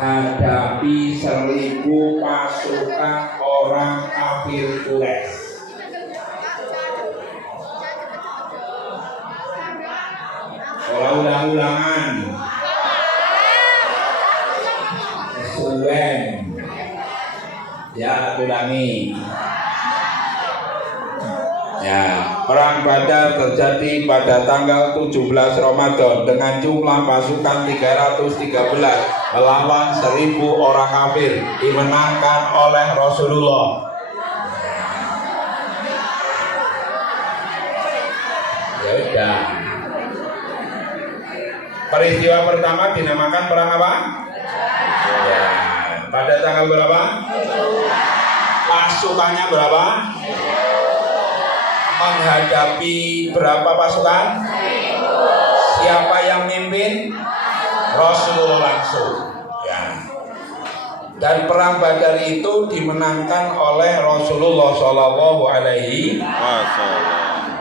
hadapi 1000 pasukan orang kafir Quraisy. Ulang-ulangan. Suwen. Ya, ulangi. Ya, perang Badar terjadi pada tanggal 17 Ramadan dengan jumlah pasukan 313 melawan 1000 orang kafir, dimenangkan oleh Rasulullah. Ya udah. Peristiwa pertama dinamakan perang apa? Ya, pada tanggal berapa? Pasukannya berapa? Menghadapi berapa pasukan? Siapa yang mimpin? Rasulullah langsung. Ya. Dan perang Badar itu dimenangkan oleh Rasulullah Shallallahu Alaihi Wasallam.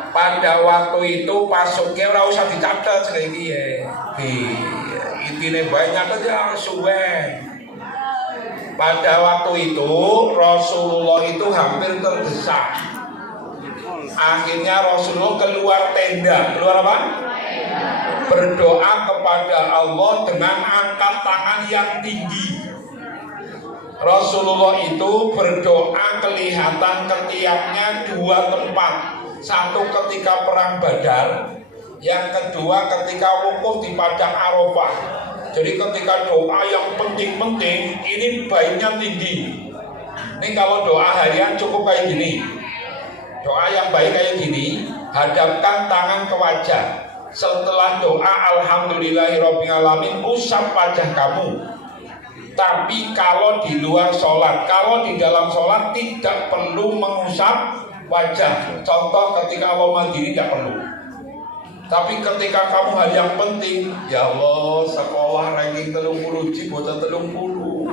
Pada waktu itu pasuknya ora usah dicatat saiki ya. Intine banyak aja suwe. Pada waktu itu Rasulullah itu hampir terdesak. Akhirnya Rasulullah keluar tenda. Keluar apa? Berdoa kepada Allah dengan angkat tangan yang tinggi. Rasulullah itu berdoa kelihatan ketiaknya 2 tempat. Satu ketika perang Badar, yang kedua ketika wukuf di padang Arafah. Jadi ketika doa yang penting-penting, ini baiknya tinggi. Ini kalau doa harian cukup kayak gini. Doa yang baik kayak gini, hadapkan tangan ke wajah. Setelah doa alhamdulillahirobbilalamin, usap wajah kamu. Tapi kalau di luar sholat, kalau di dalam sholat tidak perlu mengusap wajah. Contoh ketika Allah diri tidak perlu. Tapi ketika kamu hal yang penting, ya Allah sekolah ranking 30 ji bocah 30.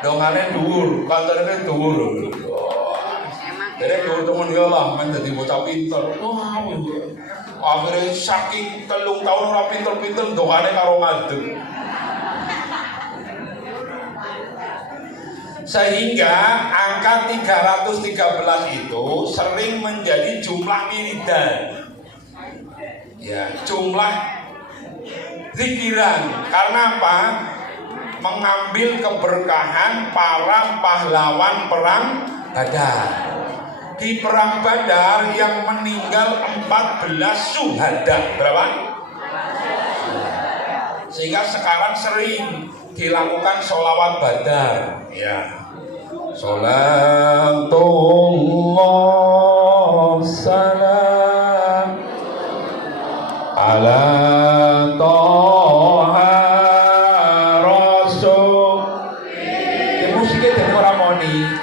Dongane dhuwur, kantorane dhuwur. Jadi dhuwur temen yo lah men dadi bocah pinter. Wah. Akhirnya saking 3 tahun ora pinter-pinter dongane karo ngadeg. Sehingga angka 313 itu sering menjadi jumlah wiridan. Ya, jumlah zikiran. Karena apa? Mengambil keberkahan para pahlawan perang Badar. Di perang Badar yang meninggal 14 syuhada. Berapa? Sehingga sekarang sering dilakukan sholawat Badar. Ya. Sholatullah salam ala toha rasul. Ya musiknya dari orang moni.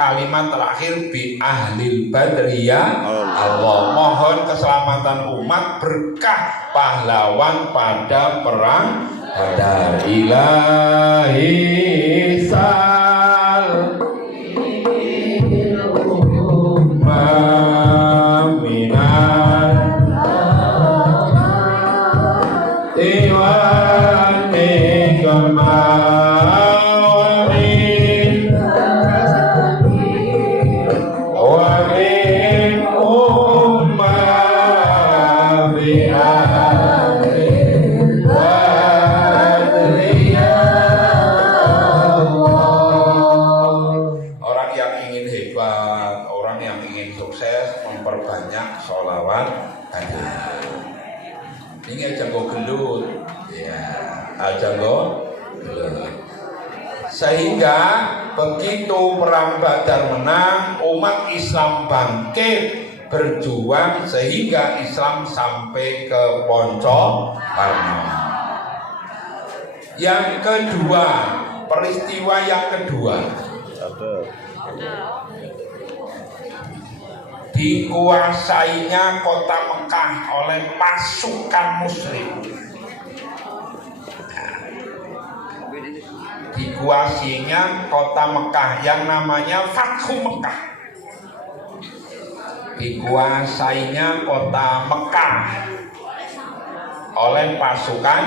Kalimat terakhir bi ahlil badriyah Allah, mohon keselamatan umat berkah pahlawan pada perang Badar. Ilahi sal minan tiwani kemah Allah buat orang yang ingin sukses memperbanyak sholawat aja. Ini aja kok gendut, ya aja kok gendut. Sehingga begitu perang Badar menang, umat Islam bangkit berjuang sehingga Islam sampai ke Poncokarno. Yang kedua, peristiwa yang kedua, dikuasainya kota Mekah oleh pasukan Muslim. Dikuasainya kota Mekah yang namanya Fathu Mekah. Dikuasainya kota Mekah oleh pasukan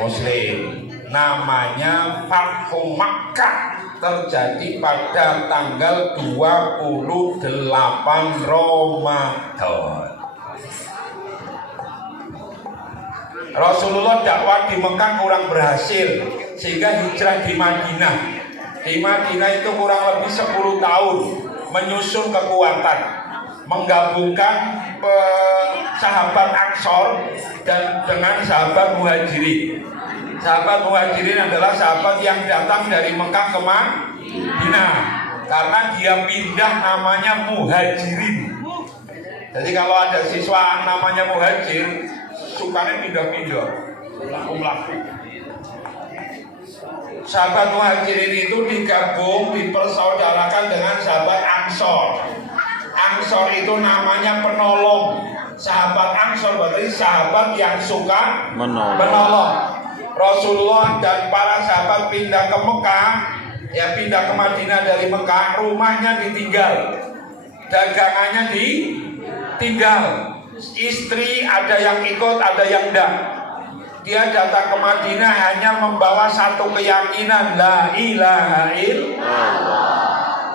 Muslim, namanya Fathu Makkah, terjadi pada tanggal 28 Ramadan. Rasulullah dakwah di Mekah kurang berhasil, sehingga hijrah di Madinah. Di Madinah itu kurang lebih 10 tahun menyusun kekuatan, menggabungkan sahabat Ansor dan dengan sahabat Muhajirin. Sahabat Muhajirin adalah sahabat yang datang dari Mekah ke Madinah, karena dia pindah namanya Muhajirin. Jadi kalau ada siswa namanya Muhajir, sukanya pindah-pindah, laku-laku. Sahabat Muhajirin itu digabung, dipersaudarakan dengan sahabat Ansor. Ansor itu namanya penolong. Sahabat Ansor berarti sahabat yang suka menolong. Rasulullah dan para sahabat pindah ke Mekah, ya pindah ke Madinah dari Mekah, rumahnya ditinggal, dagangannya ditinggal, istri ada yang ikut, ada yang enggak. Dia datang ke Madinah hanya membawa satu keyakinan, la ilaha illallah.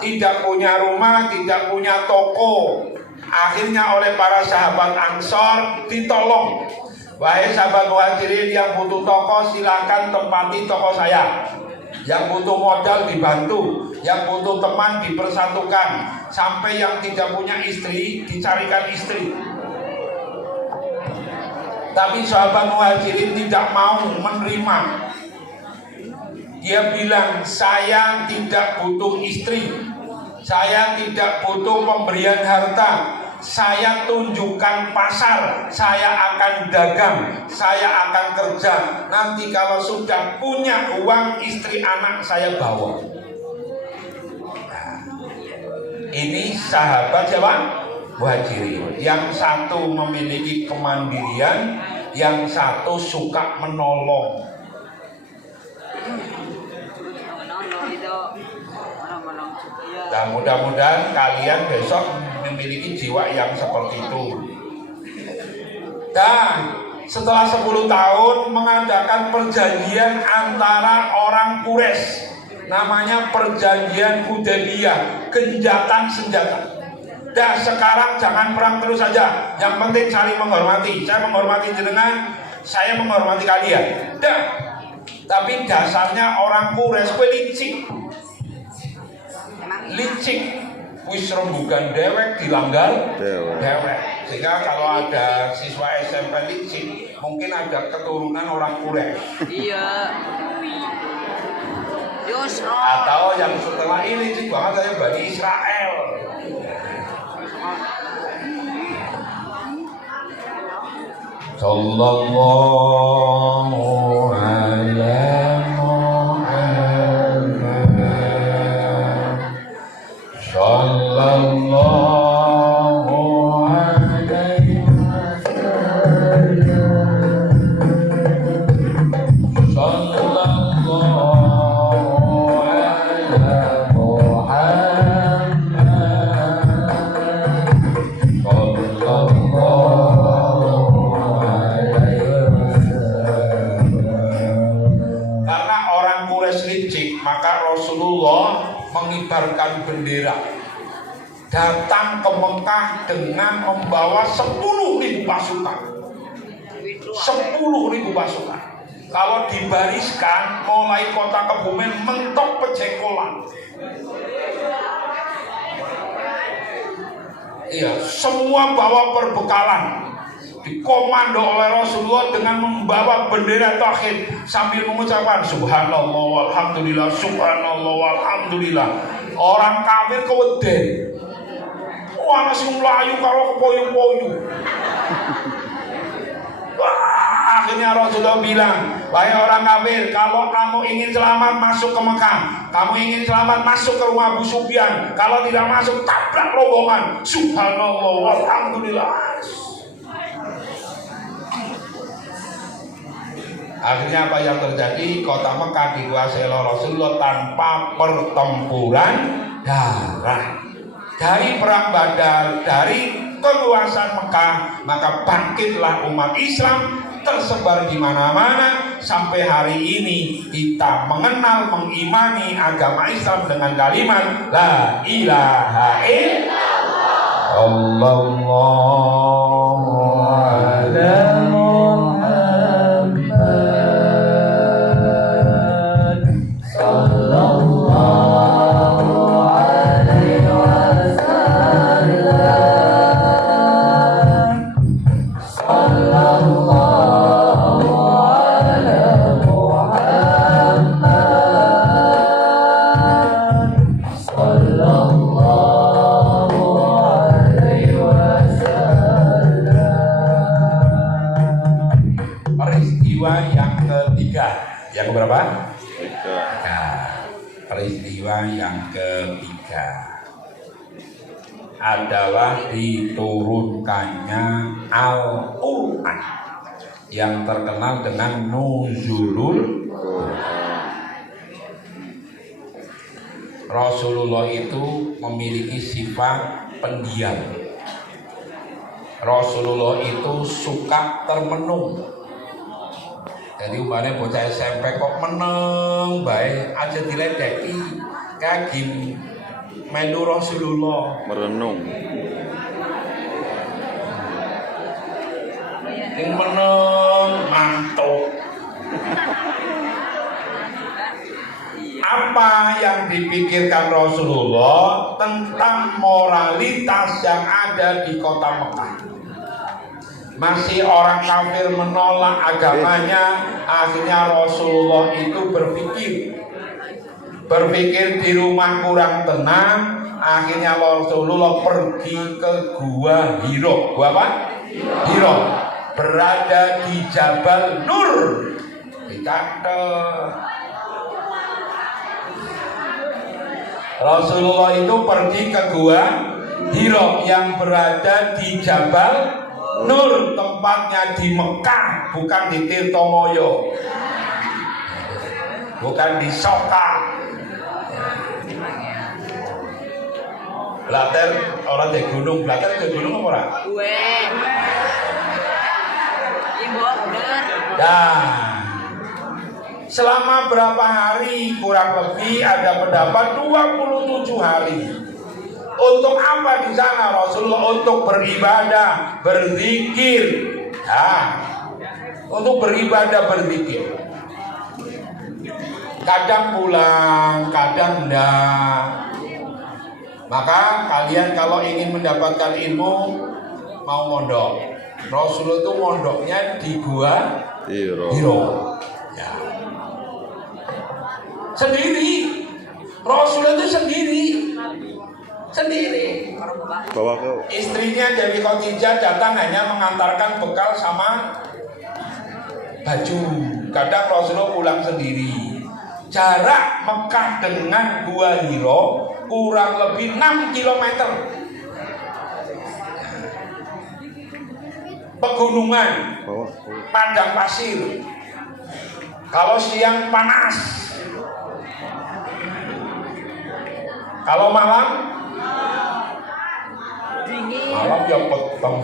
Tidak punya rumah, tidak punya toko. Akhirnya oleh para sahabat Ansor ditolong. Wahai sahabat Muhajirin yang butuh toko, silakan tempati toko saya. Yang butuh modal dibantu, yang butuh teman dipersatukan, sampai yang tidak punya istri dicarikan istri. Tapi sahabat Muhajirin tidak mau menerima. Dia bilang, saya tidak butuh istri, saya tidak butuh pemberian harta, saya tunjukkan pasar, saya akan dagang, saya akan kerja. Nanti kalau sudah punya uang, istri anak saya bawa. Nah, ini sahabat siapa? Muhajirin. Yang satu memiliki kemandirian, yang satu suka menolong. Dan mudah-mudahan kalian besok memiliki jiwa yang seperti itu. Dan setelah 10 tahun mengadakan perjanjian antara orang Quraisy, namanya perjanjian Hudaybiyah, genjatan senjata. Dan sekarang jangan perang terus saja, yang penting saling menghormati. Saya menghormati jenengan, saya menghormati kalian. Dan tapi dasarnya orang Quraisy licik. Licik, wis rembugan dewek dilanggar dewek. Sehingga kalau ada siswa SMP licik, mungkin ada keturunan orang Quraisy. Iya. Atau yang setelah ini licik banget saya Bani Israel. Sallallahu alaihi mengibarkan bendera, datang ke Mekah dengan membawa 10.000 pasukan. 10.000 pasukan. Kalau dibariskan mulai kota Kebumen mentok Pejengkolan. Iya, semua bawa perbekalan. Dikomando oleh Rasulullah dengan membawa bendera tauhid sambil mengucapkan subhanallah walhamdulillah subhanallah walhamdulillah. Orang kafir keweden. Wah, nasi melayu karo kepoyu-poyu. Akhirnya Rasulullah bilang, wahai orang kafir, kalau kamu ingin selamat masuk ke Mekah, kamu ingin selamat masuk ke rumah Abu Sufyan, kalau tidak masuk tabrak rombongan. Subhanallah walhamdulillah. Akhirnya apa yang terjadi? Kota Mekah dikuasai oleh Rasulullah tanpa pertempuran darah. Dari perang Badar, dari kekuasaan Mekah, maka bangkitlah umat Islam tersebar di mana-mana sampai hari ini kita mengenal, mengimani agama Islam dengan kalimat la ilaha illallah. Allahu a'lam. Yang keberapa? Nah, peristiwa yang ketiga adalah diturunkannya Al-Quran yang terkenal dengan Nuzulul Quran. Rasulullah itu memiliki sifat pendiam. Rasulullah itu suka termenung. Jadi umpamanya bocah SMP kok meneng baik aja diledeki kayak gini melu Rasulullah merenung yang meneng mantuk. Apa yang dipikirkan Rasulullah tentang moralitas yang ada di kota Mekah? Masih orang kafir menolak agamanya. Akhirnya Rasulullah itu berpikir di rumah kurang tenang. Akhirnya Rasulullah pergi ke Gua Hiro. Gua apa? Hiro. Berada di Jabal Nur. Dicatat. Rasulullah itu pergi ke Gua Hiro yang berada di Jabal Nur, tempatnya di Mekah, bukan di Tirtomoyo, bukan di Soka. Blater orang di gunung, Blater di gunung apa ora? Nah, selama berapa hari? Kurang lebih ada pendapat 27 hari. Untuk apa di sana Rasulullah? Untuk beribadah, berzikir. Nah, untuk beribadah, berzikir. Kadang pulang, kadang enggak. Maka kalian kalau ingin mendapatkan ilmu, mau mondok. Rasulullah itu mondoknya di Gua Hiro. Ya. Sendiri. Rasulullah itu sendiri. Bawa ke istrinya Dewi Khadijah datang hanya mengantarkan bekal sama baju. Kadang Rasulullah pulang sendiri. Jarak Mekah dengan Gua Hiro kurang lebih 6 km. Pegunungan, padang pasir. Kalau siang panas, kalau malam ya peteng.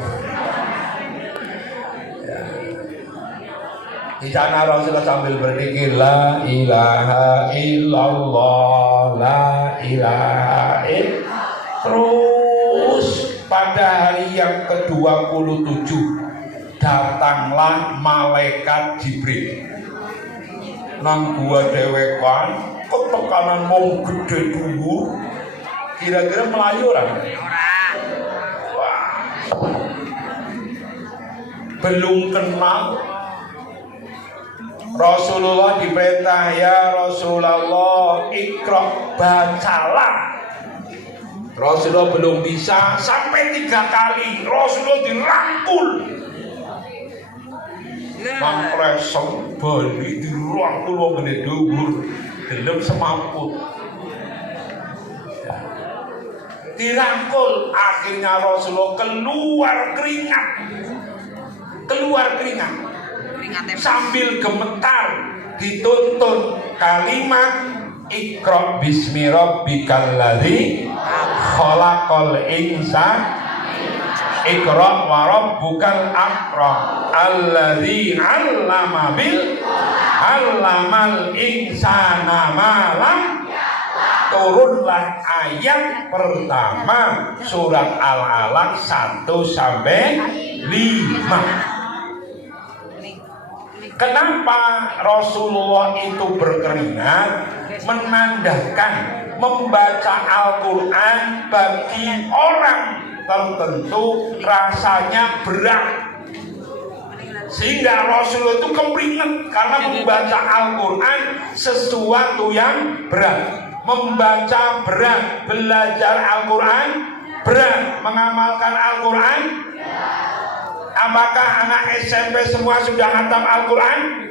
Ya. Di sana Rasulullah sambil berzikir la ilaha illallah, la ilaha illallah. Terus pada hari yang ke-27 datanglah malaikat Jibril. Nang gua dewekan, ketekanan mau gede dulu. Kira-kira Melayu orang. belum kenal. Rasulullah diperintah, ya Rasulullah Iqra, bacalah. Rasulullah belum bisa, sampai 3 kali Rasulullah dirangkul. Mampresong balik dirangkul wong gede dhuwur, gelem semaput. Dirangkul, akhirnya Rasulullah keluar keringat sambil gemetar, dituntun kalimat Iqra bismi rabbikal ladzi khalaqal insana Iqra wa rabbukal akram alladzi 'allama bil 'allamal insana ma lam. Turunlah ayat pertama surat Al-Alaq 1 sampai 5. Kenapa Rasulullah itu berkeringat? Menandakan membaca Al-Quran bagi orang tertentu rasanya berat, sehingga Rasulullah itu keringat karena membaca Al-Quran sesuatu yang berat. Membaca berat, belajar Al-Quran berat, mengamalkan Al-Quran. Apakah anak SMP semua sudah khatam Al-Quran?